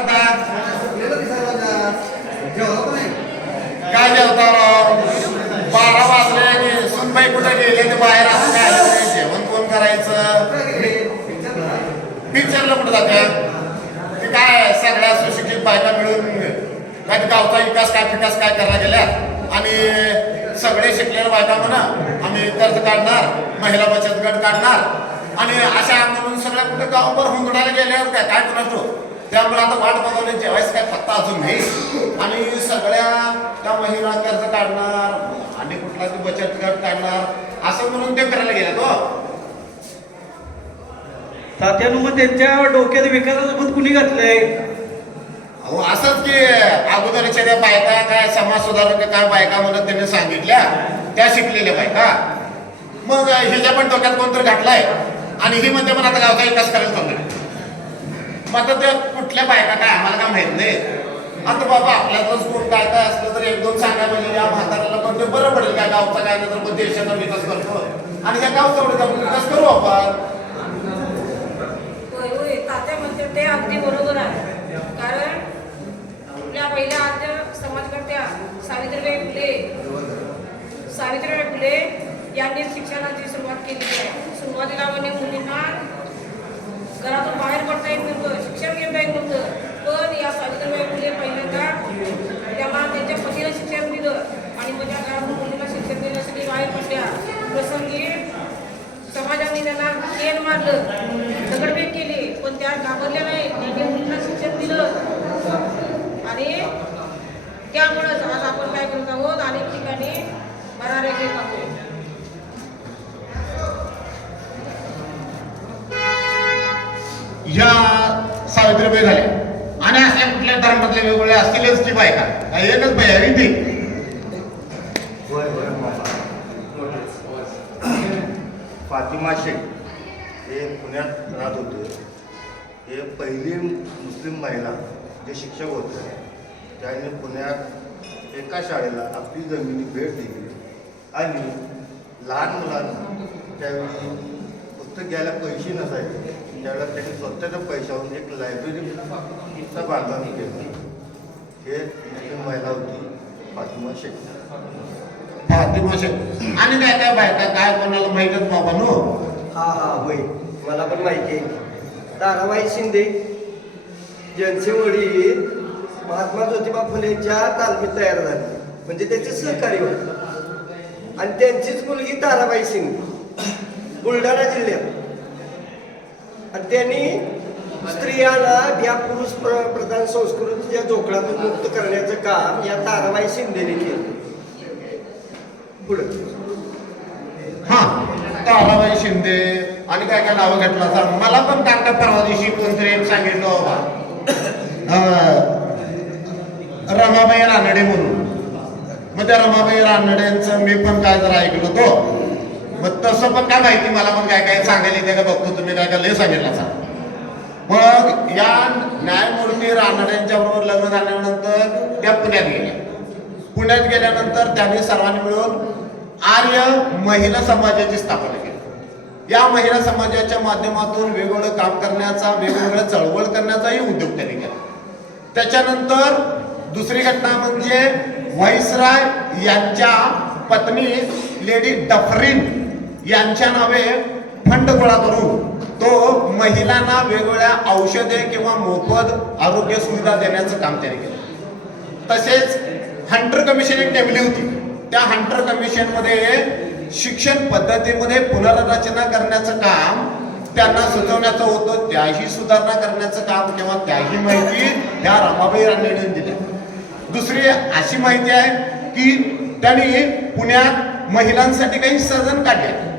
आता काय जेवता बारा वाजले आणि सुनबाई कुठे गेले ते बाहेर असं काय जेवण कोण करायचं? पिक्चरला कुठं जात्या ते काय सगळ्या सुशिक्षित बायका मिळून काय गावचा विकास काय विकास काय करायला गेल्या? आणि सगळे शिकलेल्या बायका म्हणा आम्ही कर्ज काढणार महिला बचत गट काढणार. आणि अशा म्हणून सगळ्या कुठे गावभर हुंदडायला गेल्यावर काय काय कुणाच त्यामुळे आता वाट जेवायचं काय पत्ता अजून नाही. आणि सगळ्या त्या महिला कर्ज काढणार आणि कुठला ते बचत गट काढणार असं म्हणून ते करायला गेले तो तात्यानं मग त्यांच्या डोक्यात विकासासोबत कुणी घातलंय? अहो असंच की अगोदरच्या त्या बायका काय समाज सुधारक काय बायका म्हणत त्यांनी सांगितल्या त्या शिकलेल्या बायका. मग हिच्या पण डोक्यात कोणतरी घातलाय? आणि ही म्हणते पण आता गावचा विकास करायला चाललाय. मग आता त्या कुठल्या बायका काय आम्हाला काय माहीत नाही. आता बाबा आपल्यातच कोण काय काय असलं तर एक दोन सांगा म्हणजे या म्हाताऱ्याला पण ते बरं पडेल काय गावचा काय नंतर तर मग देशाचा विकास करतो. आणि या गावचा एवढा आपण विकास म्हणजे करू आपण? होय होय. तात्या म्हणते ते अगदी बरोबर आहे. कारण आपल्या पहिल्या आद्य समाजकर्त्या सावित्रीबाई फुले सावित्रीबाई फुले यांनी शिक्षणाची सुरुवात केली आहे. सुरुवातीला म्हणजे मुलींना घरातून बाहेर पडता येत नव्हतं शिक्षण घेता येत नव्हतं पण या सावित्रीबाई फुले पहिल्यांदा त्यांना त्यांच्या पतीला शिक्षण दिलं आणि मग त्या घरातून मुलींना शिक्षण देण्यासाठी बाहेर पडल्या प्रसंगी समाजाने त्यांना केन मारलं दगडफेक केली पण त्या घाबरल्या नाही. त्यांनी शिक्षण दिलं. आणि त्यामुळंच आज आपण काय करत आहोत? अनेक ठिकाणी भरारे घेत आहोत. या सावित्रीबाई झाल्या आणि अशा कुठल्या धर्मातल्या वेगवेगळ्या असतीलच की बायका एकच बाई आहे ती होय होय मामा फातिमा शेख हे पुण्यात राहत होते. हे पहिली मुस्लिम महिला जे शिक्षक होते त्यांनी पुण्यात एका शाळेला आपली जमिनी भेट दिली आणि लहान मुलांना त्यावेळी पुस्तक घ्यायला पैसे नसायचे. त्यावेळेला त्यांनी स्वतःच्या पैशावरून एक लायब्ररीचं बांधकाम केलं. हे फातिमा शेख फातिमा शेख आणि काय काय बायका काय कोणाला माहितच बाबा नो? हा हा होय. मला पण माहिती आहे. ताराबाई शिंदे ज्यांचे वडील महात्मा ज्योतिबा फुलेच्या तालमीत तयार झाले. म्हणजे त्याचे सहकारी होते. आणि त्यांचीच मुलगी ताराबाई शिंदे बुलढाणा जिल्ह्यात. आणि त्यांनी स्त्रियांना या पुरुष प्र प्रधान संस्कृतीच्या जोखडातून मुक्त करण्याचं काम या ताराबाई शिंदेने केलं. पुढे. हा. ताराबाई शिंदे आणि काय काय नावं घेतलं सांग मला पण काका परवा दिवशी कोणतरी एक सांगितलं बाबा रमाबाई रानडे म्हणून. मग त्या रमाबाई रानडेंचं मी पण काय जरा ऐकलं होतो. मग तसं पण काय माहिती मला पण काय काय सांगायला येते का बघतो तुम्ही काय काय लय सांगितलं सांग मग या न्यायमूर्ती रानडेंच्या बरोबर लग्न झाल्यानंतर त्या पुण्यात गेल्या. पुण्यात गेल्यानंतर त्यांनी सर्वांनी मिळून आर्य महिला समाजाची स्थापना केली. या महिला समाजाच्या माध्यमातून वेगवेगळं काम करण्याचा वेगवेगळं चळवळ करण्याचाही उद्योग त्यांनी केला. त्याच्यानंतर दुसरी घटना म्हणजे व्हाईसराय यांच्या पत्नी लेडी डफरीन यांच्या नावे फंड गोळा करून तो महिलांना वेगवेगळ्या औषधे किंवा मोफत आरोग्य सुविधा देण्याचं काम त्याने केलं. तसेच हंटर कमिशन एक नेमली होती. त्या हंटर कमिशनमध्ये शिक्षण पद्धतीमध्ये पुनर्रचना करण्याचं काम त्यांना सुचवण्याचं होतं. त्याही सुधारणा करण्याचं काम किंवा त्याही माहिती ह्या रमाबाई रानडे दिल्या. दुसरी अशी माहिती आहे की त्यांनी पुण्यात महिलांसाठी काही सजन काढले.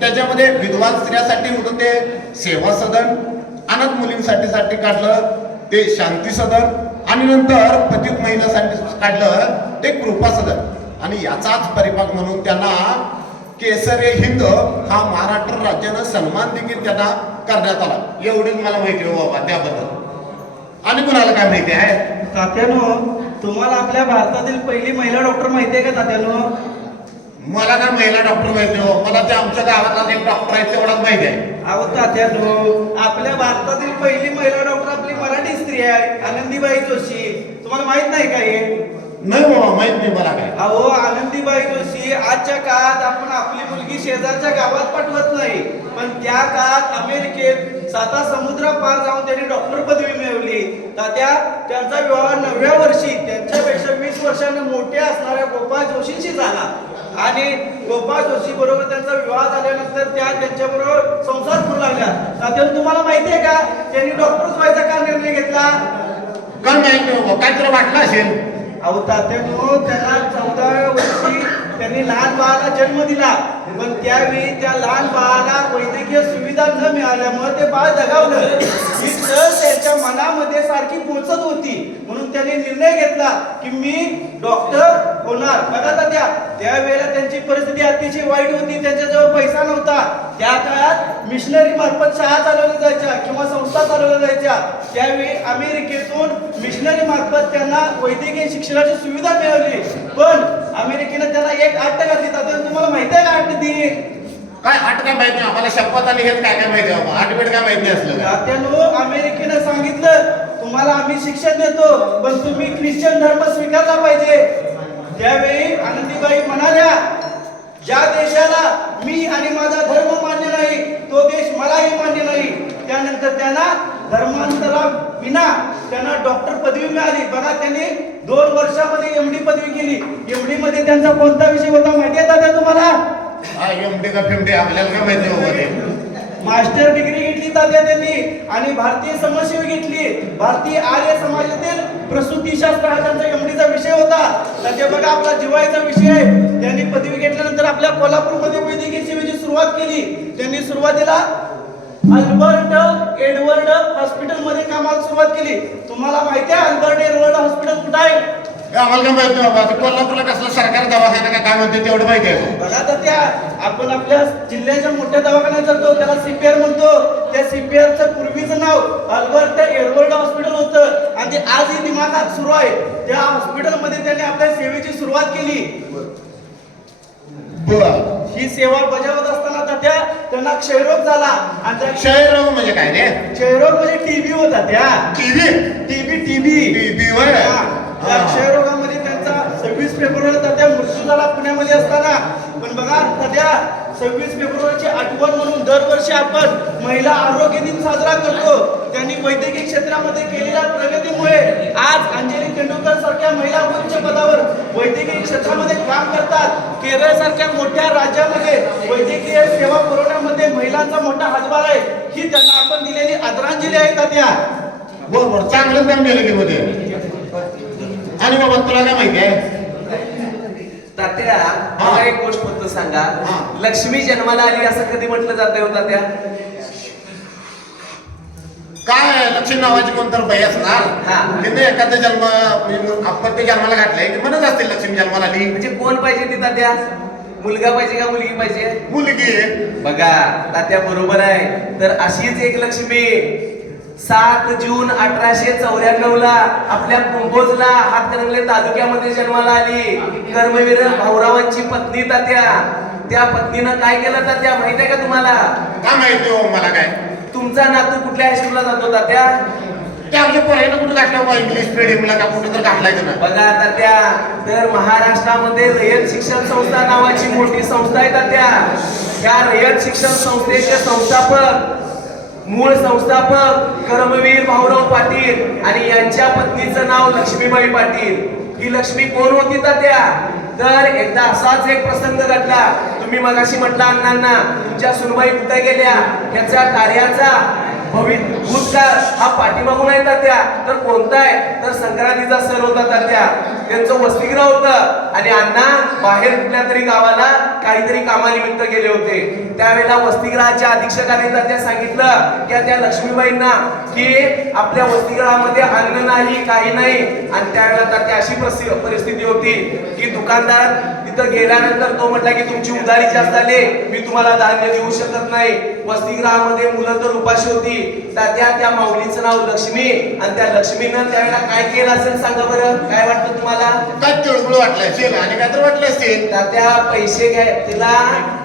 त्याच्यामध्ये विधवा स्त्रियासाठी होतं ते सेवा सदन अनाथ मुलींसाठी साठी काढलं ते शांती सदन आणि नंतर पतित महिलासाठी काढलं ते कृपा सदन. आणि याचाच परिपाक म्हणून त्यांना केसरे हिंद हा महाराष्ट्र राज्यानं सन्मान देखील त्यांना करण्यात आला. एवढीच मला माहिती हो बाबा त्याबद्दल. आणि कुणाला काय माहिती आहे? तात्यानो तुम्हाला आपल्या भारतातील पहिली महिला डॉक्टर माहिती आहे का तात्यानो मला काय महिला डॉक्टर माहिती हो मला ते आमच्या गावातला एक डॉक्टर आहे तेवढाच माहिती आहे. अहो तात्यानो आपल्या भारतातील पहिली महिला डॉक्टर आपली मराठी स्त्री आहे आनंदीबाई जोशी. तुम्हाला माहीत नाही का हे? नाही बाबा माहीत नाही मला काय. अहो आनंदीबाई जोशी आजच्या काळात आपण आपली मुलगी शेजारच्या गावात पाठवत नाही. पण त्या काळात अमेरिकेत साता समुद्र पार जाऊन त्यांनी डॉक्टर पदवी मिळवली. तात्या त्यांचा विवाह नवव्या वर्षी त्यांच्यापेक्षा वीस वर्षांनी मोठे असणाऱ्या गोपाळ जोशींशी झाला. आणि गोपाळ जोशी बरोबर त्यांचा विवाह झाल्यानंतर त्या त्यांच्या बरोबर संसार करू लागल्या तात्या तुम्हाला माहिती आहे का? त्यांनी डॉक्टरच व्हायचा का निर्णय घेतला? माहीत नाही काहीतरी वाटलं असेल. अहो तात्यानो त्यांना चौदाव्या वर्षी त्यांनी लहान बाळाला जन्म दिला. पण त्यावेळी त्या लहान बाळाला वैद्यकीय सुविधा न मिळाल्यामुळे ते बाळ जगावलं ही तर त्यांच्या मनामध्ये सारखी पोचत होती. म्हणून त्यांनी निर्णय घेतला की मी डॉक्टर होणार. बघा तात्या त्यावेळेला त्यांची परिस्थिती अतिशय वाईट होती. त्यांच्याजवळ पैसा नव्हता. त्या काळात मिशनरी मार्फत शाळा चालवल्या जायच्या किंवा संस्था चालवल्या जायच्या. त्यावेळी अमेरिकेतून मिशनरी मार्फत त्यांना वैद्यकीय शिक्षणाची सुविधा मिळाली. पण अमेरिकेनं त्यांना एक अट घातली. तात्या तुम्हाला माहिती आहे का अट ती? काय आठ काय माहीत नाही. आम्हाला शपथ आणि हेच काय काय माहिती आहे? बाबा आठ बीट काय माहीत नाही असलं काय. तात्यानो अमेरिकेनं सांगितलं तुम्हाला आम्ही शिक्षण देतो पण तुम्ही ख्रिश्चन धर्म स्वीकारला पाहिजे. त्यावेळी आनंदीबाई म्हणाल्या ज्या देशाला मी आणि माझा धर्म मान्य नाही तो देश मलाही मान्य नाही. त्यानंतर त्यांना धर्मांतरा विना त्यांना डॉक्टर पदवी मिळाली. बघा त्यांनी दोन वर्षामध्ये एमडी पदवी केली. एमडी मध्ये त्यांचा कोणता विषय होता माहिती आहे दादा तुम्हाला? एमडी का फिमडी आपल्याला काय माहिती बाबा मास्टर डिग्री घेतली तात्या त्यांनी. आणि भारतीय समाजसेवा घेतली. भारतीय आर्य समाजातील प्रसूतीशास्त्र हा त्यांचा एमडीचा विषय होता. तात्या बघा आपला जिवायचा विषय आहे. त्यांनी पदवी घेतल्यानंतर आपल्या कोल्हापूरमध्ये वैद्यकीय सेवेची सुरुवात केली. त्यांनी सुरुवातीला अल्बर्ट एडवर्ड हॉस्पिटलमध्ये कामाला सुरुवात केली. तुम्हाला माहिती आहे अल्बर्ट एडवर्ड हॉस्पिटल कुठं आहे? आम्हाला काय माहीत बाबा ते कोल्हापूरला कसलं सरकारी दवाखाना का काय म्हणते तेवढं माहिती आहे. बघा तर त्या आपण आपल्या जिल्ह्याच्या मोठ्या दवाखान्यात जातो त्याला सीपीआर म्हणतो. त्या सीपीआरचं पूर्वीचं नाव अल्बर्ट एडवर्ड हॉस्पिटल होतं. आणि ते आजही दिमागात सुरू आहे. त्या हॉस्पिटलमध्ये त्यांनी आपल्या सेवेची सुरुवात केली. ही सेवा बजावत असताना तात्या त्यांना क्षयरोग झाला. आणि त्या क्षय रोग म्हणजे काय रे? क्षयरोग म्हणजे टीबी होता त्या. टीव्ही टीबी टीबी टीव्ही वर? त्या क्षयरोगामध्ये त्यांचा सव्वीस फेब्रुवारी तात्या मृत्यू झाला पुण्यामध्ये असताना. पण बघा तात्या सव्वीस फेब्रुवारीची आठवण म्हणून दरवर्षी आपण महिला आरोग्य दिन साजरा करतो. त्यांनी वैद्यकीय क्षेत्रामध्ये केलेल्या प्रगतीमुळे आज अंजली तेंडुलकर सारख्या महिला उच्च पदावर वैद्यकीय क्षेत्रामध्ये काम करतात. केरळ सारख्या मोठ्या राज्यामध्ये वैद्यकीय सेवा पुरवण्यामध्ये महिलांचा मोठा हातभार आहे. ही त्यांना आपण दिलेली आदरांजली आहे तात्या. बरोबर चांगलं काम केलं की मध्ये. आणि बाबा तुला काय माहिती आहे? तात्या मला एक गोष्ट फक्त सांगा. लक्ष्मी जन्माला आली असं कधी म्हटलं जातंय हो तात्या? काय लक्ष्मी नावाची कोणतर बाई असणार? हा. तिने एखादा जन्म अपत्य जन्माला घातलाय. की म्हणत असतील लक्ष्मी जन्माला आली. म्हणजे कोण पाहिजे ती तात्या? मुलगा पाहिजे का मुलगी पाहिजे? मुलगी बघा तात्या बरोबर आहे. तर अशीच एक लक्ष्मी. सात जून अठराशे चौऱ्याण्णव ला आपल्या कुंभोजला हातकणंगले तालुक्यामध्ये जन्माला आली. कर्मवीर भाऊरावांची पत्नी तात्या. त्या पत्नीनं काय केलं तात्या? माहीत आहे का तुम्हाला? काय माहिती हो मला काय? तुमचा नातू कुठल्या हायस्कूलला जातो तात्या? ते आमच्या पोरानं कुठं घातलं बाबा इंग्लिश मिडियमला का कुठं तर घातलाय ना बघा तात्या तर महाराष्ट्रामध्ये रयत शिक्षण संस्था नावाची मोठी संस्था आहे तात्या. त्या रयत शिक्षण संस्थेचे संस्थापक मूळ संस्थापक कर्मवीर भाऊराव पाटील आणि यांच्या पत्नीचं नाव लक्ष्मीबाई पाटील. ही लक्ष्मी कोण होती तात्या तर एकदा असाच एक प्रसंग घडला. तुम्ही मगाशी म्हटला अण्णांना तुमच्या सुनबाई कुठे गेल्या? याच्या कार्याचा भवित भूतकाळ हा पाठीमागून आहे तात्या. तर कोणता आहे? तर संक्रांतीचा सण होता तात्या. त्यांचं वसतिगृह होतं. आणि अण्णा बाहेर कुठल्या तरी गावाला काहीतरी कामानिमित्त गेले होते. त्यावेळेला वसतिगृहाच्या अधीक्षकाने तात्या सांगितलं की त्या लक्ष्मीबाईंना की आपल्या वसतिगृहामध्ये अन्न नाही काही नाही. आणि त्यावेळेला तात्या अशी परिस्थिती परिस्थिती होती की दुकानदार तिथं गेल्यानंतर तो म्हटला की तुमची उधारी जास्त आली मी तुम्हाला धान्य देऊ शकत नाही. वसतिगृहामध्ये मुलं तर उपाशी होती. तात्या त्या माऊलीचं नाव लक्ष्मी. आणि त्या लक्ष्मीनं त्यावेळेला काय केलं असेल सांगा बरं? काय वाटतं तुम्हाला? काय तिळगुळ वाटलं असेल आणि काय तर वाटलं असेल तात्या पैसे घ्याय तिला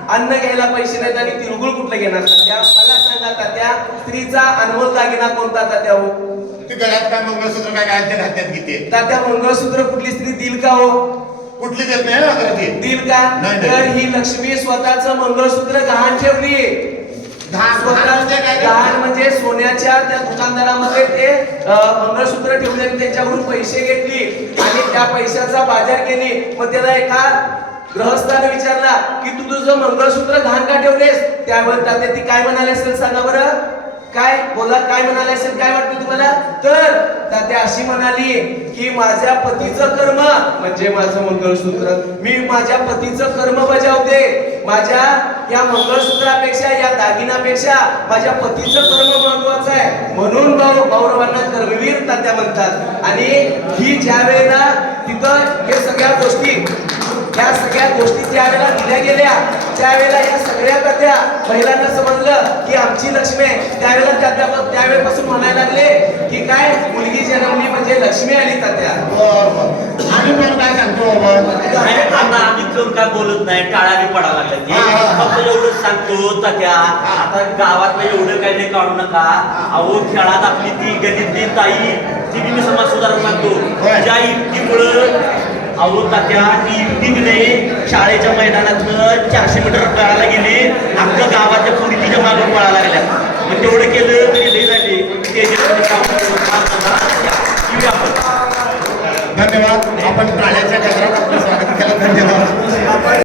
अन्न घ्यायला पैसे नाहीत आणि तिळगुळ कुठलं घेणार? तात्या मला सांगा तात्या स्त्रीचा अनमोल दागिना कोणता तात्या हो? गळ्यात काय मंगळसूत्र काय काय ते? घालत्यात घेते तात्या मंगळसूत्र कुठली स्त्री देईल का हो? कुठली देत नाही खरं ते? देईल का. तर ही लक्ष्मी स्वतःच मंगळसूत्र गहाण ठेवली. म्हणजे गहाण म्हणजे सोन्याच्या त्या दुकानदारामध्ये ते मंगळसूत्र ठेवले आणि त्यांच्याकडून पैसे घेतली. आणि त्या पैशाचा बाजार केली. मग त्याला एका ग्रहस्थाने विचारला की तू तुझं मंगळसूत्र घाण का ठेवलेस? त्यावर ती काय म्हणाले असेल सांगा बरं? काय बोला काय म्हणाले असेल काय वाटतं तुम्हाला? तर तात्या अशी म्हणाली की माझ्या पतीचं कर्म म्हणजे माझं मंगळसूत्र. मी माझ्या पतीचं कर्म बजावते. माझ्या या मंगळसूत्रापेक्षा या दागिनापेक्षा माझ्या पतीचं कर्म महत्वाचं आहे. म्हणून भाऊ गौरवांना कर्मवीर तात्या म्हणतात. आणि ही ज्या वेळेला तिथं हे सगळ्या गोष्टी या सगळ्या गोष्टी ज्या वेळेला दिल्या गेल्या त्यावेळेला या सगळ्या कथ्या महिलांना समजलं की आमची लक्ष्मी आहे. त्यावेळेला त्या त्यावेळेपासून म्हणायला लागले की काय मुलगी जन्मली म्हणजे लक्ष्मी आली तात्या. पण काय सांगतो आता आम्ही काय बोलत नाही टाळा बी पडायला लागला. फक्त एवढंच सांगतो तात्या. आता गावात एवढं काही नाही काढू नका. अहो खेळात आपली ती गणितली ताई ती बी मी समाज सुधारण सांगतो. ज्या युक्तीमुळं अहो तात्या ती युक्ती शाळेच्या मैदानातनं चारशे मीटर पळायला गेले. अख्खं गावाच्या पोरी तिच्या मागून पळायला लागल्या. मग तेवढं केलं तरी लई झाले. धन्यवाद. आपण प्राण्याच्या गजरात आपलं स्वागत केलं. धन्यवाद.